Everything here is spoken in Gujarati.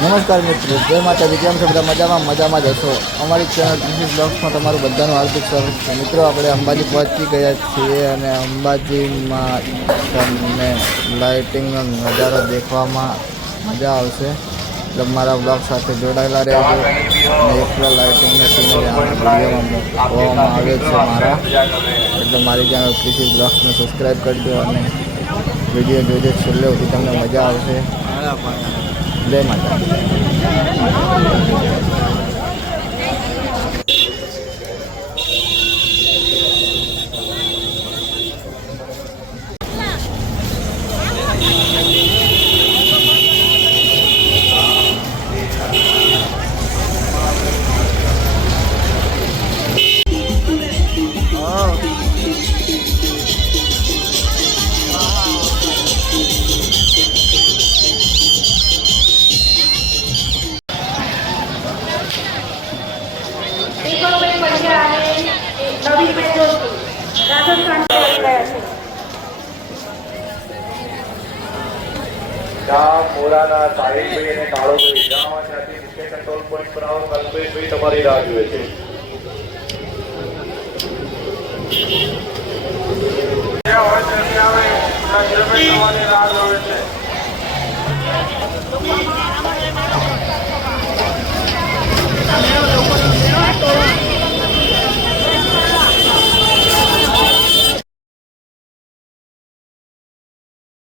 નમસ્કાર મિત્રો, જય માતાજી. કેમ છો? બધા મજામાં? મજામાં જ હશો. અમારી ચેનલ ટ્વેન્ટી બ્લોગ્સમાં તમારું બધાનું હાર્દિક સ્વાગત છે. મિત્રો, આપણે અંબાજી પહોંચી ગયા છીએ અને અંબાજીમાં તમને લાઇટિંગનો નજારો દેખવામાં મજા આવશે. એટલે મારા બ્લોગ સાથે જોડાયેલા રહેજો. અને એકલા લાઇટિંગના સીનરી વિડીયોમાં મૂકવામાં આવે છે મારા. એટલે મારી ચેનલ કૃષિ બ્લોગ્સને સબસ્ક્રાઈબ કરજો અને વીડિયો જોજો. છેલ્લે સુધી તમને મજા આવશે. જય માતા નવીનભાઈ જોશી રાજસ્થાનથી આવી અને કાળોભાઈ ગામ ત્યાંથી મુખ્ય કંટ્રોલ પોઈન્ટ પર તમારી રાહ જુએ છે. તમારી રાહ જોવે છે.